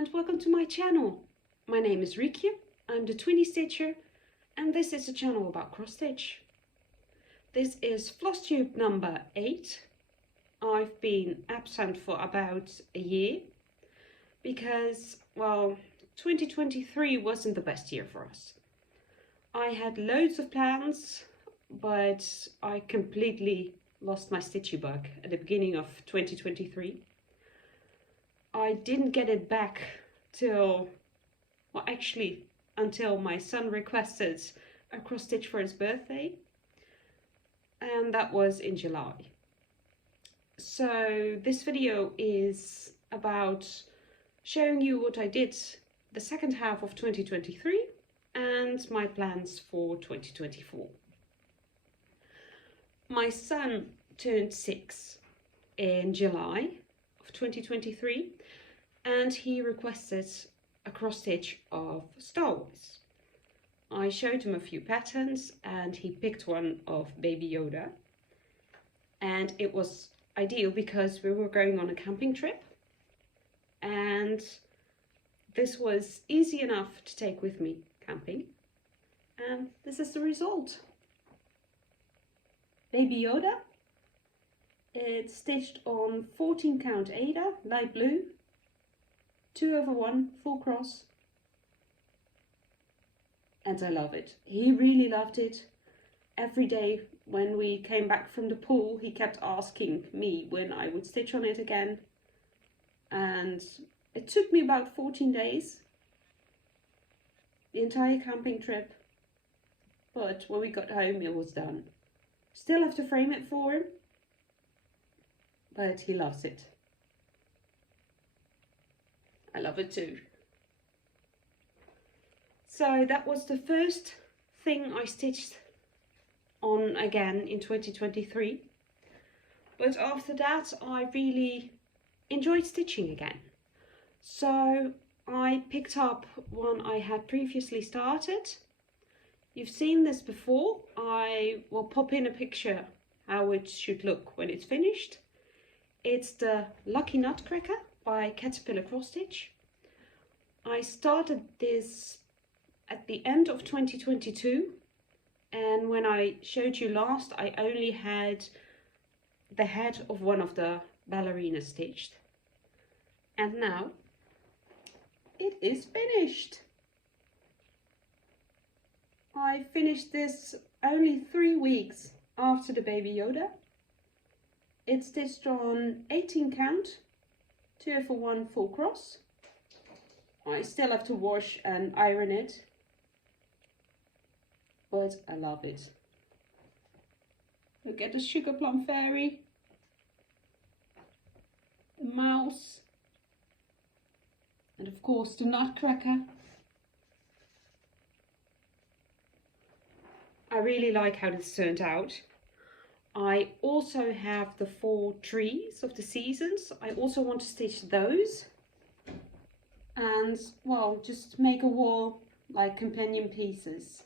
and welcome to my channel. My name is Riekje, I'm the Twinny Stitcher and this is a channel about cross stitch. This is Flosstube number 8. I've been absent for about a year because, well, 2023 wasn't the best year for us. I had loads of plans, but I completely lost my stitchy bug at the beginning of 2023. I didn't get it back till, well, actually until my son requested a cross stitch for his birthday, and that was in July. So this video is about showing you what I did the second half of 2023 and my plans for 2024. My son turned 6 in July of 2023 and he requested a cross stitch of Star Wars. I showed him a few patterns and he picked one of Baby Yoda, and it was ideal because we were going on a camping trip and this was easy enough to take with me camping, and this is the result. Baby Yoda, it's stitched on 14 count Aida, light blue, 2/1 full cross, and I love it. He really loved it. Every day when we came back from the pool he kept asking me when I would stitch on it again, and it took me about 14 days, the entire camping trip, but when we got home it was done. Still have to frame it for him, but he loves it. I love it too. So that was the first thing I stitched on again in 2023. But after that I really enjoyed stitching again. So I picked up one I had previously started. You've seen this before. I will pop in a picture how it should look when it's finished. It's the Lucky Nutcracker by Caterpillar Cross Stitch. I started this at the end of 2022, and when I showed you last I only had the head of one of the ballerinas stitched, and now it is finished. I finished this only 3 weeks after the Baby Yoda. It's stitched on 18 count, 2/1 full cross. I still have to wash and iron it, but I love it. Look at the sugar plum fairy, the mouse, and of course the Nutcracker. I really like how this turned out. I also have the 4 trees of the seasons. I also want to stitch those and, well, just make a wall like companion pieces.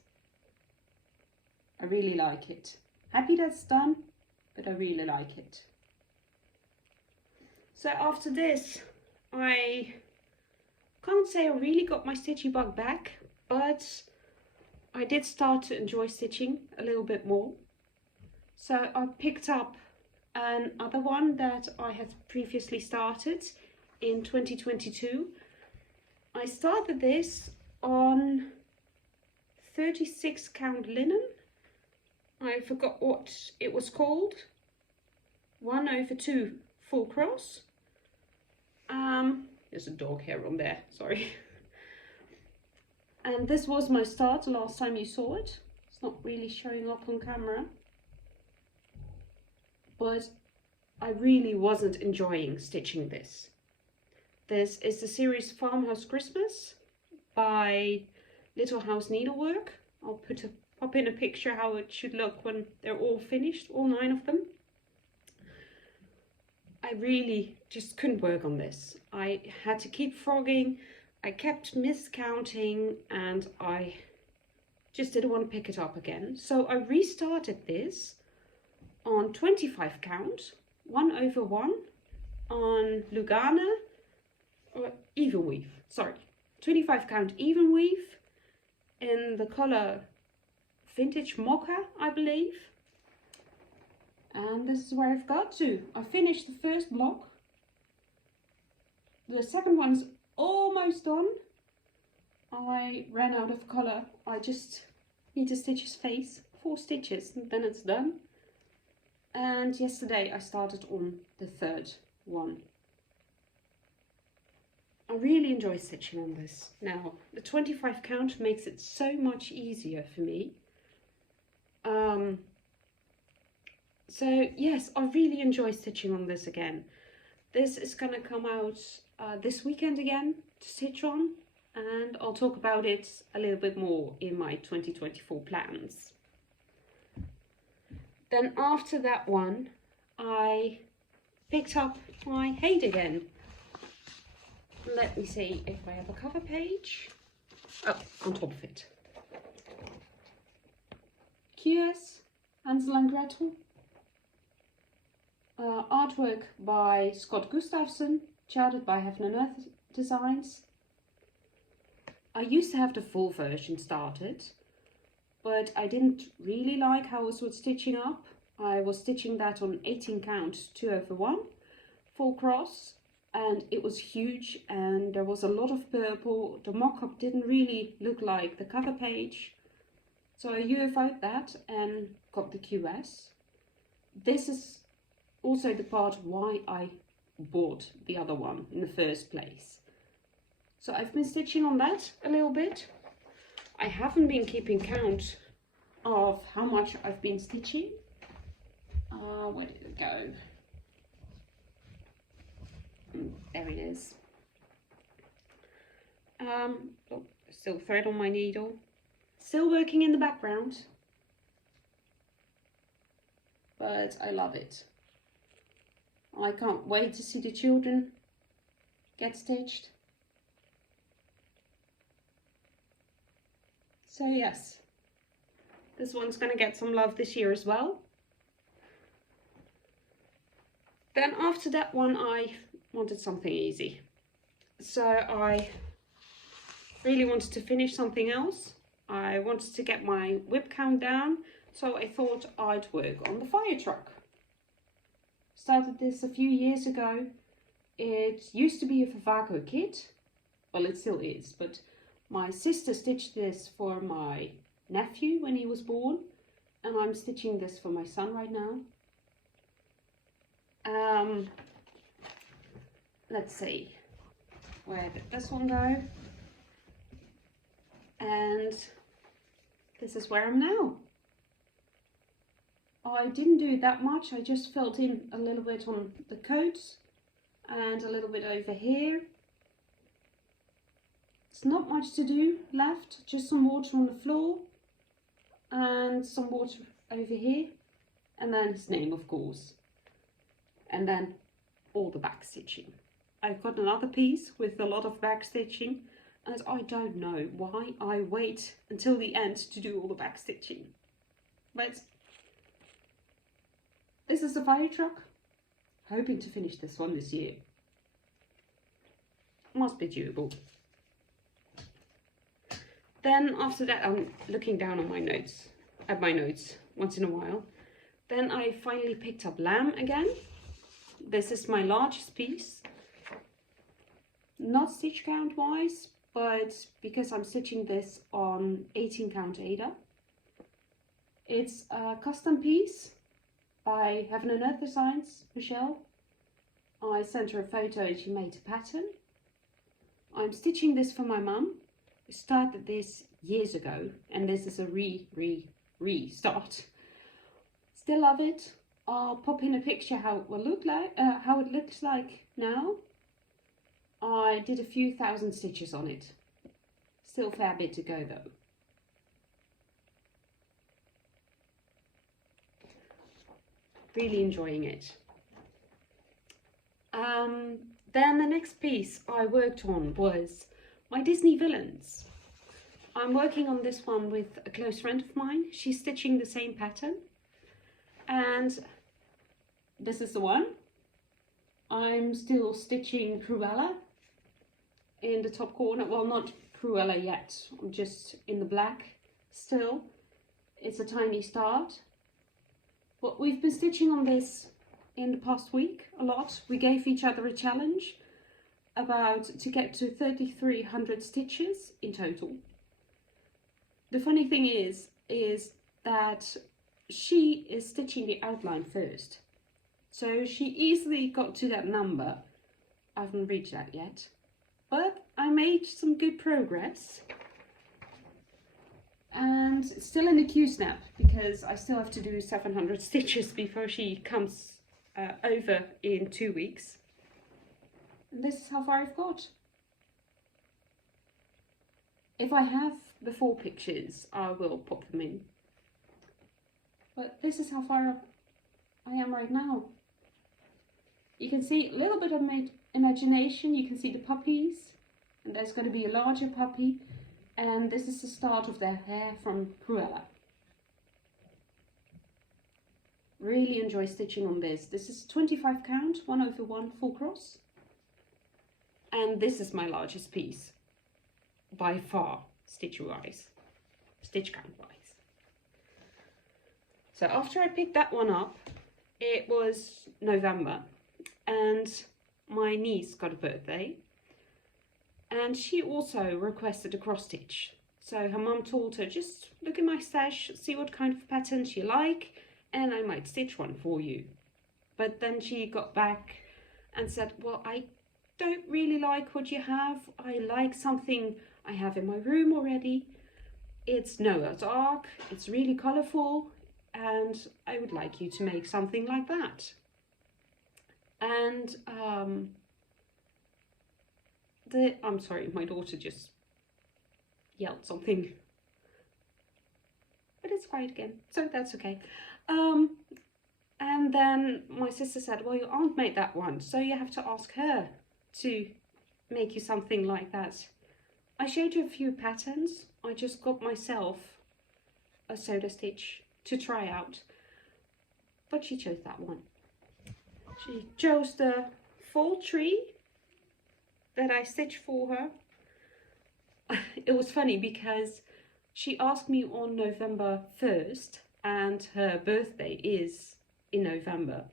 I really like it. Happy that's done, but I really like it. So after this, I can't say I really got my stitchy bug back, but I did start to enjoy stitching a little bit more. So I picked up another one that I had previously started in 2022. I started this on 36 count linen. I forgot what it was called. 1/2 full cross. There's a dog hair on there, sorry. And this was my start the last time you saw it. It's not really showing up on camera, but I really wasn't enjoying stitching this. This is the series Farmhouse Christmas by Little House Needlework. I'll pop in a picture how it should look when they're all finished, all 9 of them. I really just couldn't work on this. I had to keep frogging, I kept miscounting, and I just didn't want to pick it up again. So I restarted this on 25 count, 1/1 on Lugana or Evenweave. sorry, 25 count Evenweave in the color Vintage Mocka, I believe. And this is where I've got to. I finished the first block. The second one's almost done. I ran out of colour. I just need to stitch his face. 4 stitches and then it's done. And yesterday I started on the third one. I really enjoy stitching on this. Now, the 25 count makes it so much easier for me. So yes, I really enjoy stitching on this again. This is gonna come out this weekend again to stitch on, and I'll talk about it a little bit more in my 2024 plans. Then after that one, I picked up my Aida again. Let me see if I have a cover page. Oh, on top of it. QS, Hansel and Gretel. Artwork by Gustafson, charted by Heaven and Earth Designs. I used to have the full version started, but I didn't really like how it was stitching up. I was stitching that on 18 count 2/1 full cross, and it was huge and there was a lot of purple. The mock-up didn't really look like the cover page, so I UFO'd that and got the QS. This is also the part why I bought the other one in the first place. So I've been stitching on that a little bit. I haven't been keeping count of how much I've been stitching. Where did it go? There it is. Oh, still thread on my needle. Still working in the background. But I love it. I can't wait to see the children get stitched. So yes, this one's gonna get some love this year as well. Then after that one, I wanted something easy. So I really wanted to finish something else. I wanted to get my whip count down, so I thought I'd work on the fire truck. Started this a few years ago. It used to be a PAKO kit. Well, it still is, but my sister stitched this for my nephew when he was born, and I'm stitching this for my son right now. Let's see, where did this one go? And this is where I'm now. I didn't do that much. I just filled in a little bit on the coats and a little bit over here. It's not much to do left, just some water on the floor and some water over here, and then his name, of course, and then all the back stitching. I've got another piece with a lot of back stitching, and I don't know why I wait until the end to do all the back stitching. But this is the fire truck. Hoping to finish this one this year. Must be doable. Then after that, I'm looking down on my notes, at my notes once in a while. Then I finally picked up lamb again. This is my largest piece. Not stitch count wise, but because I'm stitching this on 18 count Aida. It's a custom piece by Heaven and Earth Designs, Michele. I sent her a photo and she made a pattern. I'm stitching this for my mum. I started this years ago, and this is a restart. Still love it. I'll pop in a picture how it will look like, how it looks like now. I did a few thousand stitches on it. Still a fair bit to go though. Really enjoying it. Then the next piece I worked on was my Disney villains. I'm working on this one with a close friend of mine. She's stitching the same pattern. And this is the one. I'm still stitching Cruella in the top corner. Well, not Cruella yet, I'm just in the black still. It's a tiny start. But we've been stitching on this in the past week a lot. We gave each other a challenge to get to 3,300 stitches in total. The funny thing is that she is stitching the outline first. So she easily got to that number. I haven't reached that yet. But I made some good progress. And still in the Q-snap, because I still have to do 700 stitches before she comes over in 2 weeks. And this is how far I've got. If I have before pictures, I will pop them in. But this is how far I am right now. You can see a little bit of my imagination. You can see the puppies, and there's going to be a larger puppy. And this is the start of their hair from Cruella. Really enjoy stitching on this. This is 25 count, 1/1 full cross. And this is my largest piece, by far, stitch count wise. So after I picked that one up, it was November, and my niece got a birthday. And she also requested a cross stitch. So her mum told her, just look in my stash, see what kind of patterns you like, and I might stitch one for you. But then she got back and said, well, I don't really like what you have. I like something I have in my room already. It's Noah's Ark, it's really colourful, and I would like you to make something like that. And I'm sorry, my daughter just yelled something. But it's quiet again, so that's okay. And then my sister said, well, your aunt made that one, so you have to ask her to make you something like that. I showed you a few patterns. I just got myself a soda stitch to try out. But she chose that one. She chose the fall tree that I stitched for her. It was funny because she asked me on November 1st and her birthday is in November.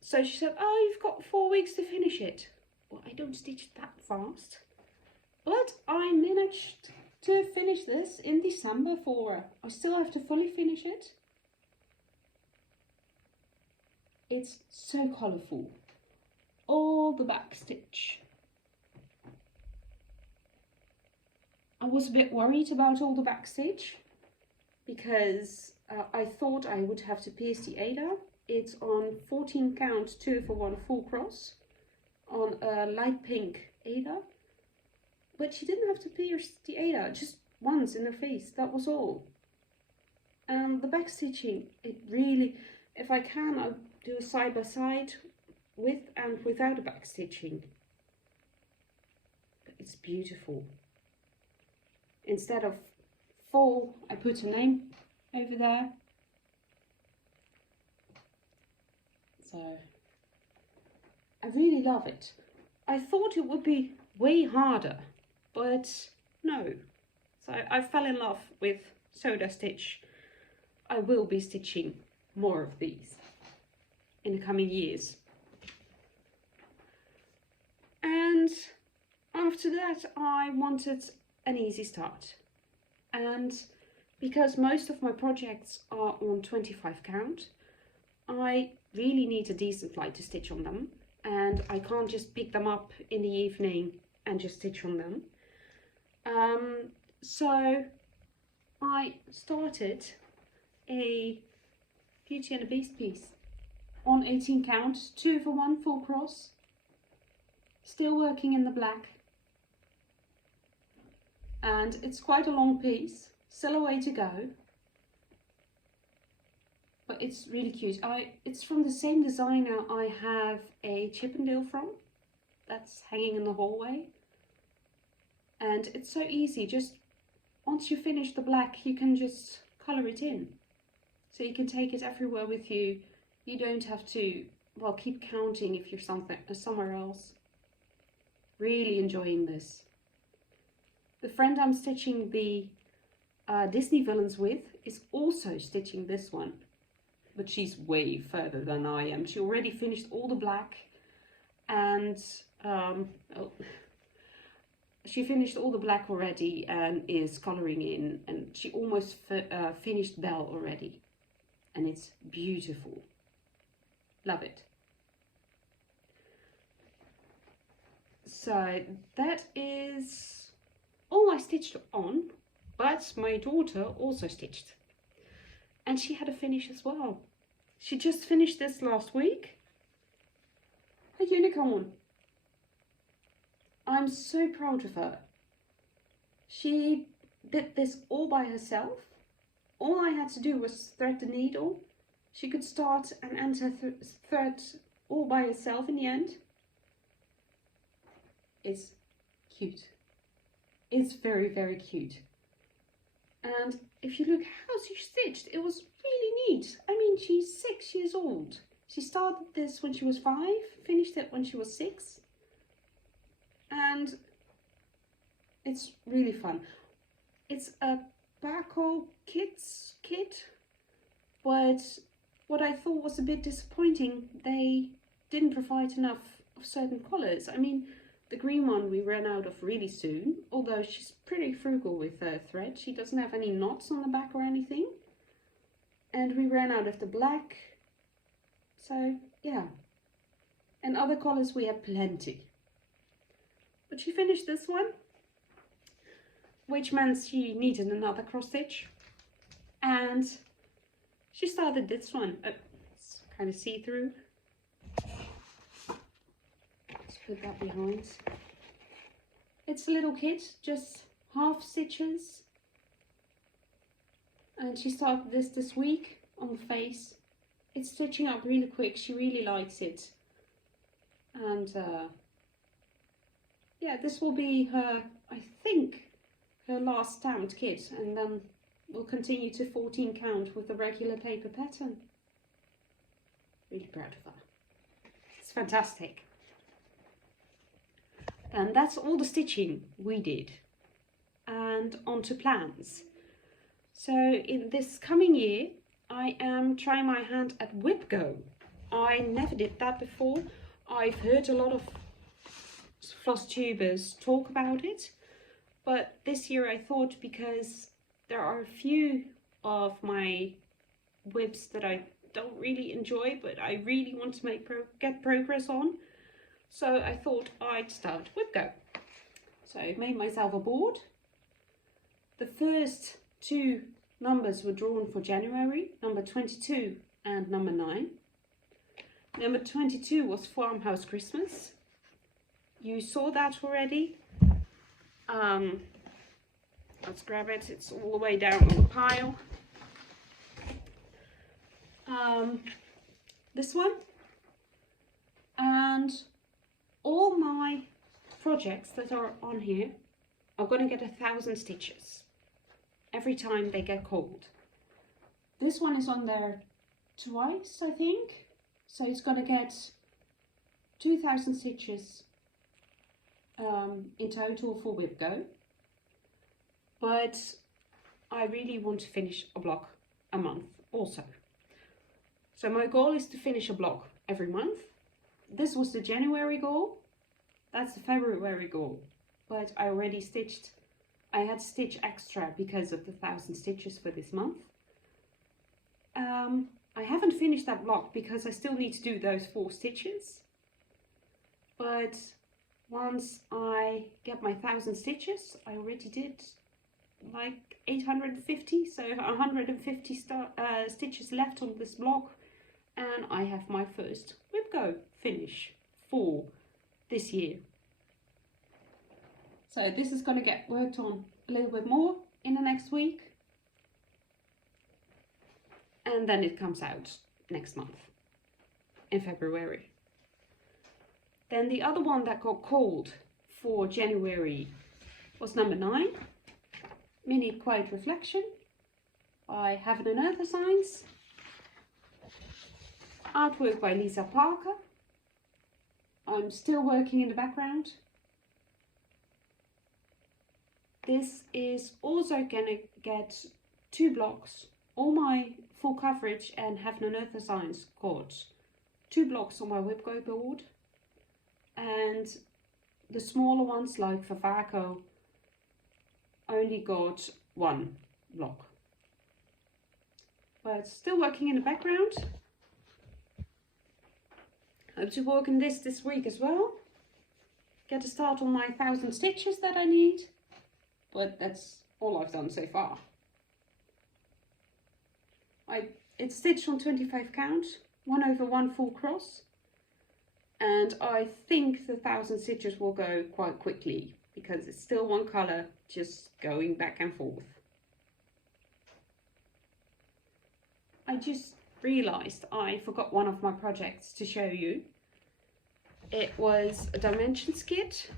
So she said, oh, you've got 4 weeks to finish it. Well, I don't stitch that fast. But I managed to finish this in December for her. I still have to fully finish it. It's so colourful. All the back stitch. I was a bit worried about all the back stitch because I thought I would have to pierce the Aida. It's on 14 count 2/1 full cross on a light pink Aida. But she didn't have to pierce the Aida, just once in her face, that was all. And the back stitching, it really, if I can, I'll do a side by side with and without the back stitching. But it's beautiful. Instead of fall, I put a name over there. So, I really love it. I thought it would be way harder, but no. So I fell in love with soda stitch. I will be stitching more of these in the coming years. And after that, I wanted an easy start. And because most of my projects are on 25 count, I really need a decent light to stitch on them. And I can't just pick them up in the evening and just stitch on them. So I started a Beauty and the Beast piece on 18 count, 2/1 full cross, still working in the black. And it's quite a long piece, still a way to go, but it's really cute. It's from the same designer I have a Chippendale from, that's hanging in the hallway. And it's so easy, just once you finish the black, you can just colour it in. So you can take it everywhere with you. You don't have to, well, keep counting if you're somewhere else. Really enjoying this. The friend I'm stitching the Disney villains with is also stitching this one, but she's way further than I am. She already finished all the black, and she finished all the black already and is colouring in, and she almost finished Belle already, and it's beautiful. Love it. So that is all I stitched on, but my daughter also stitched, and she had a finish as well. She just finished this last week. A unicorn. I'm so proud of her. She did this all by herself. All I had to do was thread the needle. She could start and end her thread all by herself in the end. It's cute. It's very, very cute. And if you look how she stitched, it was really neat. I mean, she's 6 years old. She started this when she was 5, finished it when she was 6. And it's really fun. It's a PAKO kids kit, but what I thought was a bit disappointing, they didn't provide enough of certain colours. I mean, the green one we ran out of really soon, although she's pretty frugal with her thread. She doesn't have any knots on the back or anything. And we ran out of the black. So, yeah. And other colours we had plenty. But she finished this one, which meant she needed another cross stitch. And she started this one. It's kind of see-through. Let's put that behind. It's a little kit, just half stitches. And she started this week on the face. It's stitching up really quick. She really likes it. And yeah, this will be her, I think, her last stamped kit, and then we'll continue to 14 count with the regular paper pattern. Really proud of her. It's fantastic. And that's all the stitching we did. And on to plans. So in this coming year, I am trying my hand at WIPGO. I never did that before. I've heard a lot of floss tubers talk about it, but this year I thought, because there are a few of my WIPs that I don't really enjoy, but I really want to get progress on, so I thought I'd start WIPGO. So I made myself a board. The first 2 numbers were drawn for January, number 22 and number 9. Number 22 was Farmhouse Christmas. You saw that already. Let's grab it. It's all the way down on the pile. This one. And all my projects that are on here are going to get 1,000 stitches every time they get called. This one is on there twice, I think. So it's going to get 2,000 stitches in total for WIPGO. But I really want to finish a block a month also. So my goal is to finish a block every month. This was the January goal. That's the February goal. But I already stitched, I had stitch extra because of the 1,000 stitches for this month. I haven't finished that block because I still need to do those 4 stitches. But once I get my 1,000 stitches, I already did like 850, so 150 stitches left on this block, and I have my first WIPGO finish for this year. So this is going to get worked on a little bit more in the next week, and then it comes out next month in February. Then the other one that got called for January was number 9, Mini Quiet Reflection by Heaven and Earth Designs. Artwork by Lisa Parker. I'm still working in the background. this is also gonna get 2 blocks. All my full coverage and have none other signs got 2 blocks on my WIPGO board, and the smaller ones like for PAKO only got 1 block. But still working in the background. Hope to work on this week as well. Get a start on my 1,000 stitches that I need. But that's all I've done so far. It's stitched on 25 count, 1/1 full cross. And I think the 1,000 stitches will go quite quickly because it's still one colour just going back and forth. I just realised I forgot one of my projects to show you. It was a dimensions kit.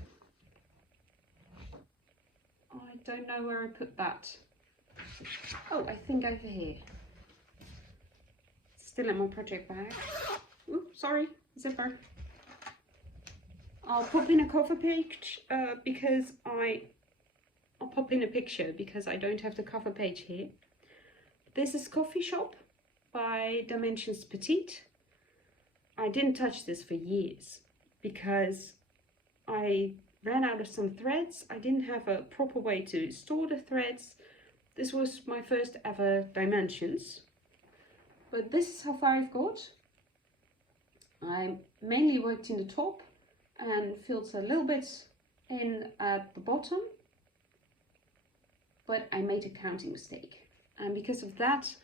I don't know where I put that. Oh, I think over here. Still in my project bag. Oops, sorry, zipper. I'll pop in a cover page because I'll pop in a picture because I don't have the cover page here. This is Coffee Shop by Dimensions Petite. I didn't touch this for years because I ran out of some threads. I didn't have a proper way to store the threads. This was my first ever dimensions. But this is how far I've got. I mainly worked in the top and filled a little bit in at the bottom. But I made a counting mistake. And because of that,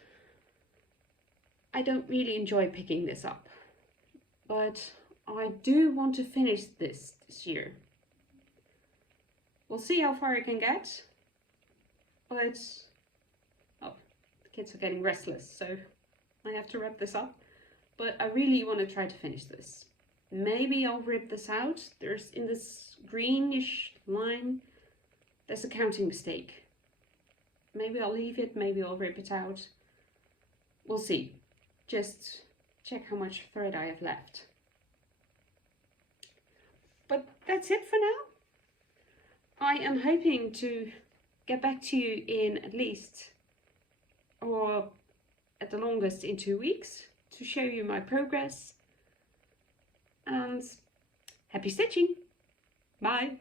I don't really enjoy picking this up. But I do want to finish this year. We'll see how far I can get. But, oh, the kids are getting restless, so I have to wrap this up. But I really want to try to finish this. Maybe I'll rip this out. There's in this greenish line, there's a counting mistake. Maybe I'll leave it, maybe I'll rip it out. We'll see. Just check how much thread I have left. But that's it for now. I am hoping to get back to you in at least, or at the longest in 2 weeks, to show you my progress. And happy stitching! Bye!